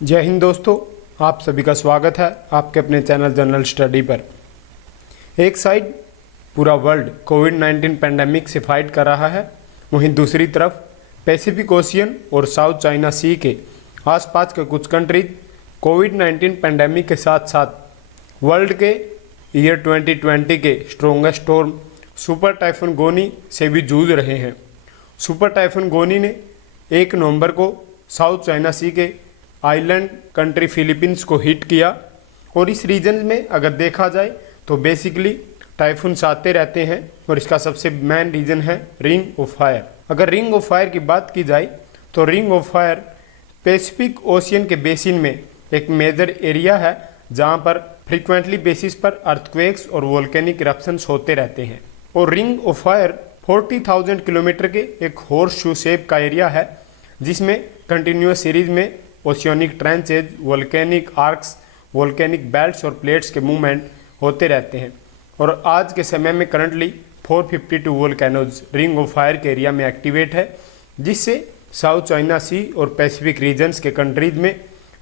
जय हिंद दोस्तों, आप सभी का स्वागत है आपके अपने चैनल जनरल स्टडी पर। एक साइड पूरा वर्ल्ड कोविड-19 पैंडेमिक से फाइट कर रहा है, वहीं दूसरी तरफ पैसिफिक ओशियन और साउथ चाइना सी के आसपास के कुछ कंट्रीज कोविड-19 पैंडेमिक के साथ साथ वर्ल्ड के ईयर 2020 के स्ट्रोंगेस्ट स्टॉर्म सुपर टाइफून गोनी से भी जूझ रहे हैं। सुपर टाइफून गोनी ने 1 नवंबर को साउथ चाइना सी के आइलैंड कंट्री फिलीपींस को हिट किया और इस रीजन में अगर देखा जाए तो बेसिकली टाइफून्स आते रहते हैं और इसका सबसे मेन रीजन है रिंग ऑफ फायर। अगर रिंग ऑफ फायर की बात की जाए तो ring of fire Pacific ocean के बेसिन में एक मेजर एरिया है जहां पर फ्रीक्वेंटली बेसिस पर अर्थक्वेक्स और वोल्केनिक इरप्शंस होते रहते हैं। और रिंग ऑफ फायर 40,000 किलोमीटर के एक हॉर्स शू शेप का एरिया है जिसमें कंटिन्यूस सीरीज में oceanic tranches, volcanic arcs, volcanic belts और प्लेट्स के मूवमेंट होते रहते हैं। और आज के समय में currently 452 volcanoes ring of fire के एरिया में एक्टिवेट है, जिससे साउथ चाइना सी और पैसिफिक रीजन्स के कंट्रीज में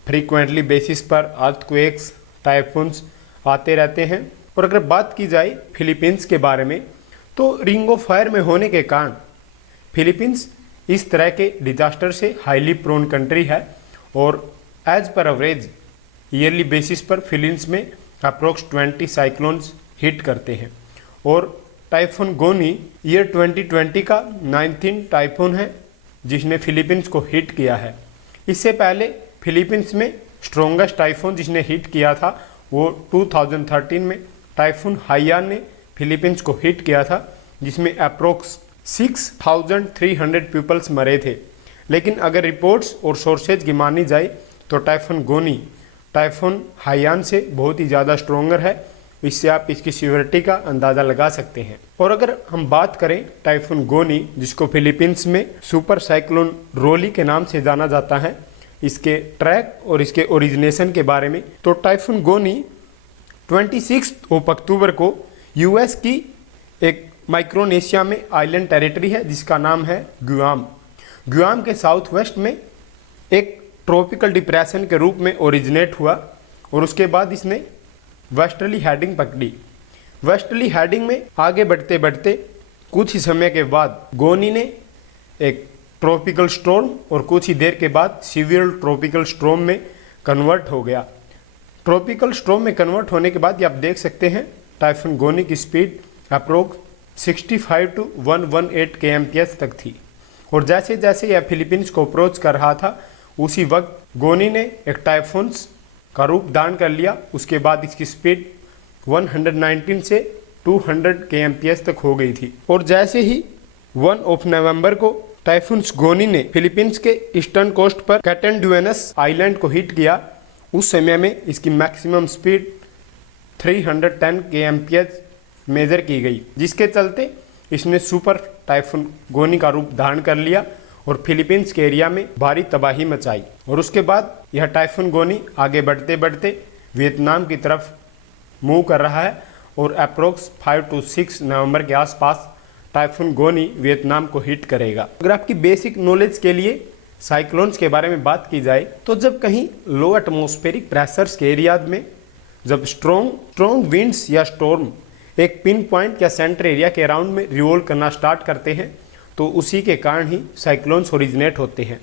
फ्रीक्वेंटली बेसिस पर अर्थक्वेक्स, टाइफून्स आते रहते हैं। और अगर बात की जाए फिलीपींस के बारे में तो रिंग ऑफ फायर में होने के कारण फिलीपींस इस तरह के डिजास्टर से हाईली प्रोन कंट्री है और as per average yearly basis पर फिलीपींस में अप्रोक्स 20 साइक्लोन्स हिट करते हैं। और टाइफून गोनी ईयर 2020 का 19th टाइफून है जिसने फिलीपींस को हिट किया है। इससे पहले फिलीपींस में स्ट्रोंगेस्ट टाइफून जिसने हिट किया था वो 2013 में टाइफून हाइयान ने फिलीपींस को हिट किया था, जिसमें अप्रोक्स 6,300 पीपल्स मरे थे। लेकिन अगर रिपोर्ट्स और सोर्सेज की मानी जाए तो टाइफून गोनी टाइफून हाइयान से बहुत ही ज़्यादा स्ट्रोंगर है, इससे आप इसकी सीवियरिटी का अंदाज़ा लगा सकते हैं। और अगर हम बात करें टाइफून गोनी, जिसको फिलीपींस में सुपर साइक्लोन रोली के नाम से जाना जाता है, इसके ट्रैक और इसके ओरिजिनेशन के बारे में, तो टाइफून गोनी 26 अक्टूबर को यूएस की एक माइक्रोनेशिया में आइलैंड टेरिटरी है जिसका नाम है गुआम। गुआम के साउथ वेस्ट में एक ट्रॉपिकल डिप्रेशन के रूप में ओरिजिनेट हुआ और उसके बाद इसने वेस्टर्ली हेडिंग पकड़ी। वेस्टर्ली हेडिंग में आगे बढ़ते बढ़ते कुछ ही समय के बाद गोनी ने एक ट्रॉपिकल स्टॉर्म और कुछ ही देर के बाद सीवियर ट्रॉपिकल स्टॉर्म में कन्वर्ट हो गया। ट्रॉपिकल स्टॉर्म में कन्वर्ट होने के बाद ये आप देख सकते हैं टाइफून गोनी की स्पीड अप्रोक्स 65 to 118 kmph तक थी। और जैसे जैसे यह फिलीपींस को अप्रोच कर रहा था उसी वक्त गोनी ने एक टाइफून्स का रूप धारण कर लिया। उसके बाद इसकी स्पीड 119 से 200 kmph तक हो गई थी। और जैसे ही 1 नवंबर को टाइफून्स गोनी ने फिलीपींस के ईस्टर्न कोस्ट पर कैटेनडुएनस आइलैंड को हिट किया, उस समय में इसकी मैक्सिमम स्पीड 310 kmph मेजर की गई, जिसके चलते इसने सुपर टाइफून गोनी का रूप धारण कर लिया और फिलीपींस के एरिया में भारी तबाही मचाई। और उसके बाद यह टाइफून गोनी आगे बढ़ते बढ़ते वियतनाम की तरफ मूव कर रहा है और अप्रोक्स 5 to 6 नवंबर के आसपास टाइफून गोनी वियतनाम को हिट करेगा। अगर आपकी बेसिक नॉलेज के लिए साइक्लोन्स के बारे में बात की जाए तो जब कहीं लो एटमॉस्फेरिक प्रेशर्स के एरियाज में जब स्ट्रॉन्ग विंड्स या स्टॉर्म एक पिन पॉइंट या सेंटर एरिया के अराउंड में रिवॉल्व करना स्टार्ट करते हैं तो उसी के कारण ही साइक्लोन्स ओरिजिनेट होते हैं।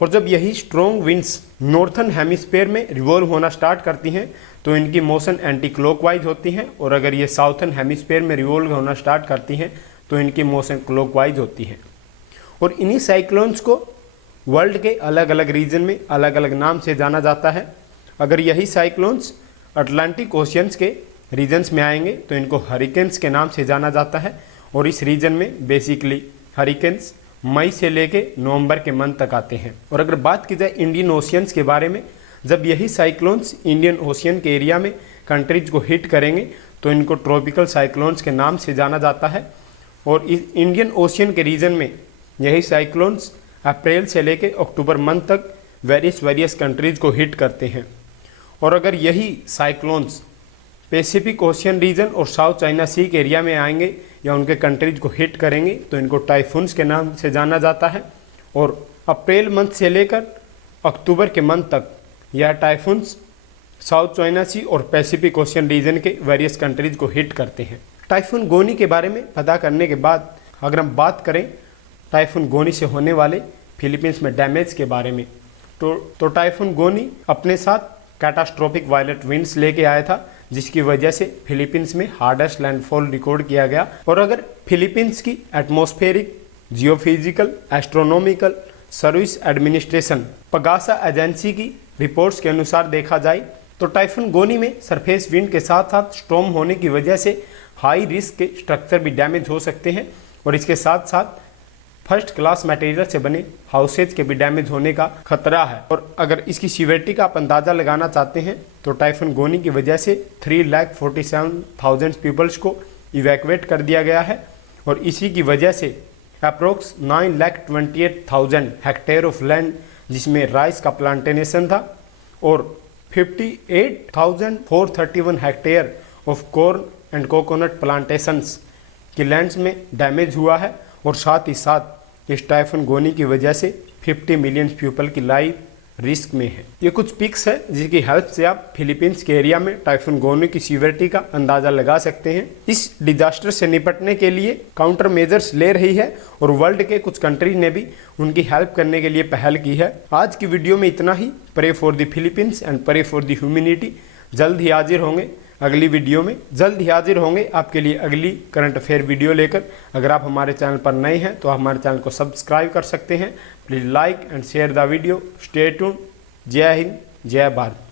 और जब यही स्ट्रॉन्ग विंड्स नॉर्थन हेमिस्फीयर में रिवॉल्व होना स्टार्ट करती हैं तो इनकी मोशन एंटी क्लॉकवाइज होती हैं, और अगर ये साउथर्न हेमिस्फीयर में रिवॉल्व होना स्टार्ट करती हैं तो इनकी मोशन क्लॉकवाइज होती है। और इन्हीं साइक्लोन्स को वर्ल्ड के अलग अलग रीजन में अलग अलग नाम से जाना जाता है। अगर यही साइक्लोन्स अटलांटिक ओशियंस के रीजन्स में आएंगे तो इनको हरिकेन्स के नाम से जाना जाता है। और इस रीजन में बेसिकली हरिकेन्स मई से लेके नवंबर के मंथ तक आते हैं। और अगर बात की जाए इंडियन ओशियंस के बारे में, जब यही साइक्लोन्स इंडियन ओशियन के एरिया में कंट्रीज को हिट करेंगे तो इनको ट्रॉपिकल साइक्लोन्स के नाम से जाना जाता है। और इस इंडियन ओशियन के रीजन में यही साइक्लोन्स अप्रैल से लेके अक्टूबर मंथ तक वेरियस कंट्रीज को हिट करते हैं। और अगर यही साइक्लोन्स पैसिफिक ओशियन रीजन और साउथ चाइना सी के एरिया में आएंगे या उनके कंट्रीज को हिट करेंगे तो इनको टाइफून्स के नाम से जाना जाता है। और अप्रैल मंथ से लेकर अक्टूबर के मंथ तक यह टाइफून्स साउथ चाइना सी और पैसिफिक ओशियन रीजन के वेरियस कंट्रीज को हिट करते हैं। टाइफून गोनी के बारे में पता करने के बाद अगर हम बात करें टाइफून गोनी से होने वाले फिलीपींस में डैमेज के बारे में, तो टाइफून गोनी अपने साथ कैटास्ट्रोफिक वायलेट विंड्स लेके आया था, जिसकी वजह से फिलीपींस में हार्डेस्ट लैंडफॉल रिकॉर्ड किया गया। और अगर फिलीपींस की atmospheric, geophysical, astronomical service administration PAGASA agency की रिपोर्ट्स के अनुसार देखा जाए तो टाइफून गोनी में सरफेस विंड के साथ साथ स्टॉर्म होने की वजह से हाई रिस्क के स्ट्रक्चर भी डैमेज हो सकते हैं और इसके साथ साथ फर्स्ट क्लास मटेरियल से बने हाउसेज के भी डैमेज होने का खतरा है। और अगर इसकी सीवियरिटी का आप अंदाज़ा लगाना चाहते हैं तो टाइफून गोनी की वजह से 3,47,000 पीपल्स को इवैक्यूएट कर दिया गया है और इसी की वजह से अप्रोक्स 9,28,000 हेक्टेयर ऑफ लैंड जिसमें राइस का प्लांटेशन था और 58,431 hectare of corn and coconut plantations की लैंड्स में डैमेज हुआ है। और साथ ही साथ इस टाइफून गोनी की वजह से 50 मिलियन पीपल की लाइफ रिस्क में है। ये कुछ पिक्स है जिसकी हेल्प से आप फिलीपींस के एरिया में टाइफून गोनी की सीवियरिटी का अंदाज़ा लगा सकते हैं। इस डिजास्टर से निपटने के लिए काउंटर मेजर्स ले रही है और वर्ल्ड के कुछ कंट्री ने भी उनकी हेल्प करने के लिए पहल की है। आज की वीडियो में इतना ही। Pray for the Philippines and pray for the humanity. जल्द ही हाजिर होंगे अगली वीडियो में, जल्द ही हाजिर होंगे आपके लिए अगली करंट अफेयर वीडियो लेकर। अगर आप हमारे चैनल पर नए हैं तो हमारे चैनल को सब्सक्राइब कर सकते हैं। Please like and share the video. Stay tuned. जय हिंद, जय भारत।